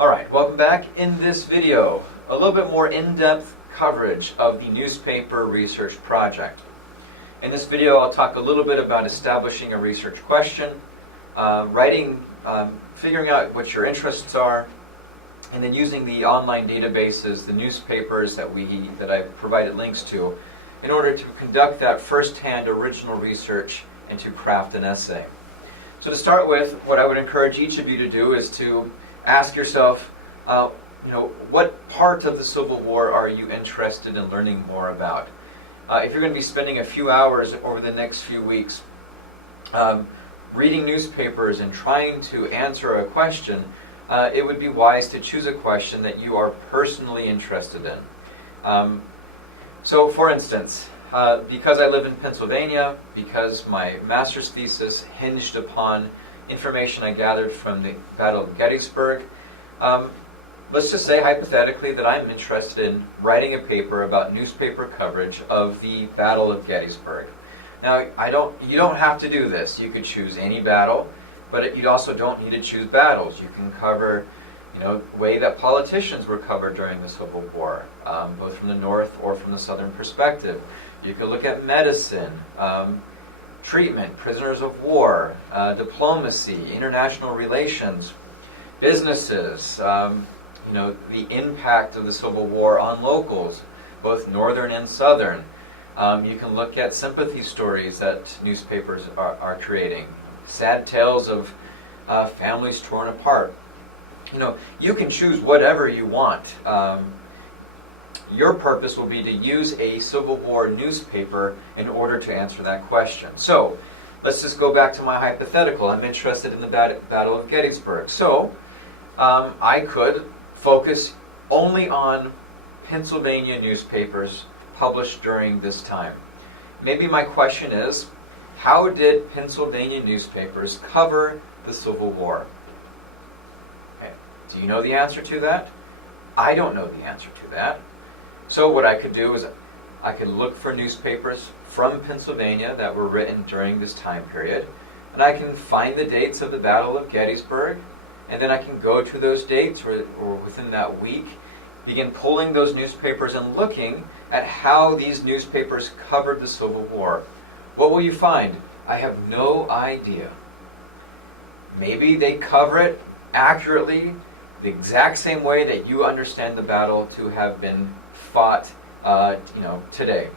Alright, welcome back. In this video, a little bit more in-depth coverage of the newspaper research project. In this video, I'll talk a little bit about establishing a research question, figuring out what your interests are, and then using the online databases, the newspapers that I provided links to, in order to conduct that first-hand original research and to craft an essay. So to start with, what I would encourage each of you to do is to ask yourself, what part of the Civil War are you interested in learning more about? If you're going to be spending a few hours over the next few weeks reading newspapers and trying to answer a question, it would be wise to choose a question that you are personally interested in. So, for instance, because I live in Pennsylvania, because my master's thesis hinged upon information I gathered from the Battle of Gettysburg, let's just say hypothetically that I'm interested in writing a paper about newspaper coverage of the Battle of Gettysburg. Now, you don't have to do this. You could choose any battle, but you also don't need to choose battles. You can cover, the way that politicians were covered during the Civil War, both from the North or from the Southern perspective. You could look at medicine, treatment, prisoners of war, diplomacy, international relations, businesses, the impact of the Civil War on locals, both Northern and Southern. You can look at sympathy stories that newspapers are creating, sad tales of families torn apart. You can choose whatever you want. Your purpose will be to use a Civil War newspaper in order to answer that question. So, let's just go back to my hypothetical. I'm interested in the Battle of Gettysburg. So, I could focus only on Pennsylvania newspapers published during this time. Maybe my question is, how did Pennsylvania newspapers cover the Civil War? Okay. Do you know the answer to that? I don't know the answer to that. So what I could do is I could look for newspapers from Pennsylvania that were written during this time period, and I can find the dates of the Battle of Gettysburg, and then I can go to those dates or within that week, begin pulling those newspapers and looking at how these newspapers covered the Civil War. What will you find? I have no idea. Maybe they cover it accurately, the exact same way that you understand the battle to have been fought today.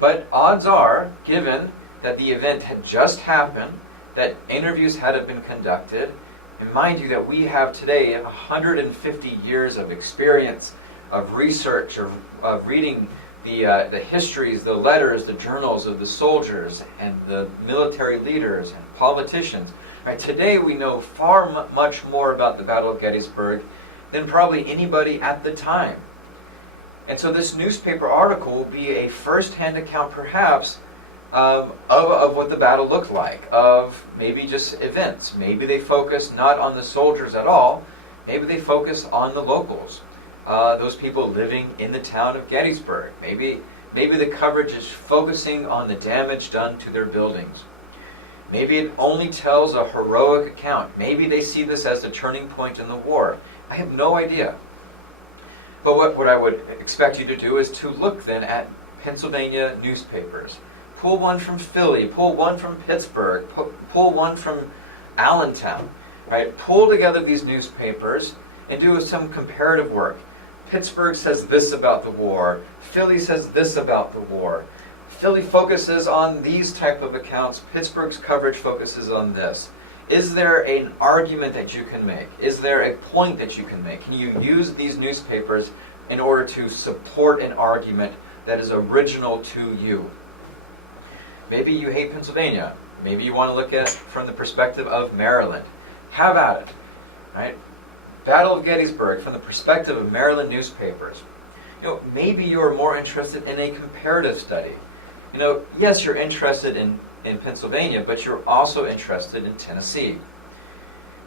But odds are, given that the event had just happened, that interviews had been conducted, and mind you that we have today 150 years of experience, of research, of reading the histories, the letters, the journals of the soldiers and the military leaders and politicians. Right, today we know much more about the Battle of Gettysburg than probably anybody at the time. And so this newspaper article will be a first-hand account, perhaps, of what the battle looked like, of maybe just events. Maybe they focus not on the soldiers at all. Maybe they focus on the locals, those people living in the town of Gettysburg. Maybe the coverage is focusing on the damage done to their buildings. Maybe it only tells a heroic account. Maybe they see this as the turning point in the war. I have no idea. But what I would expect you to do is to look then at Pennsylvania newspapers. Pull one from Philly, pull one from Pittsburgh, pull one from Allentown. Right? Pull together these newspapers and do some comparative work. Pittsburgh says this about the war. Philly says this about the war. Philly focuses on these type of accounts. Pittsburgh's coverage focuses on this. Is there an argument that you can make? Is there a point that you can make? Can you use these newspapers in order to support an argument that is original to you? Maybe you hate Pennsylvania. Maybe you want to look at it from the perspective of Maryland. Have at it. Right? Battle of Gettysburg from the perspective of Maryland newspapers. Maybe you're more interested in a comparative study. Yes, you're interested in Pennsylvania, but you're also interested in Tennessee.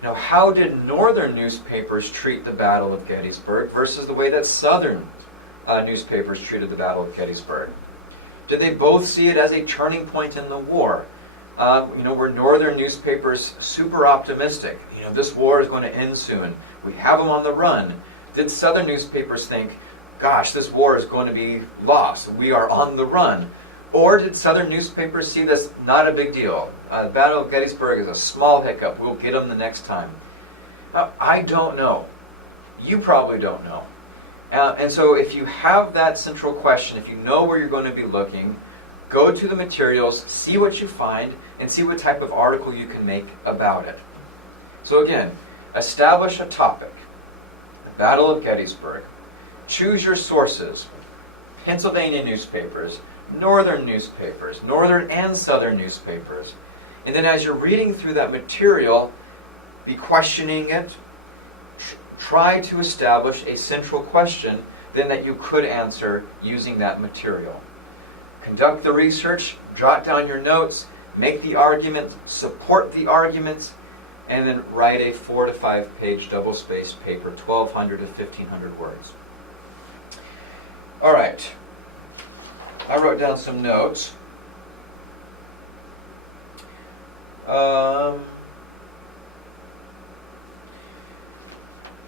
Now, how did northern newspapers treat the Battle of Gettysburg versus the way that southern newspapers treated the Battle of Gettysburg? Did they both see it as a turning point in the war? Were northern newspapers super optimistic? This war is going to end soon. We have them on the run. Did southern newspapers think, gosh, this war is going to be lost. We are on the run. Or did southern newspapers see this not a big deal? The Battle of Gettysburg is a small hiccup. We'll get them the next time. I don't know. You probably don't know. And so if you have that central question, if you know where you're going to be looking, go to the materials, see what you find, and see what type of article you can make about it. So again, establish a topic. The Battle of Gettysburg. Choose your sources. Pennsylvania newspapers, northern and southern newspapers. And then as you're reading through that material, be questioning it. Try to establish a central question then that you could answer using that material. Conduct the research, jot down your notes, make the argument, support the arguments, and then write a 4 to 5 page double-spaced paper, 1,200 to 1,500 words. All right. I wrote down some notes.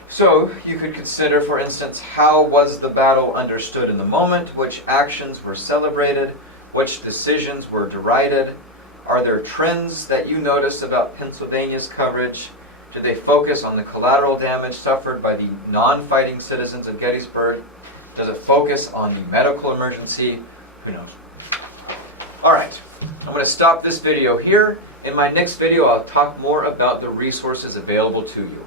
So you could consider, for instance, how was the battle understood in the moment? Which actions were celebrated? Which decisions were derided? Are there trends that you noticed about Pennsylvania's coverage? Do they focus on the collateral damage suffered by the non-fighting citizens of Gettysburg? Does it focus on the medical emergency? Who knows? All right, I'm going to stop this video here. In my next video, I'll talk more about the resources available to you.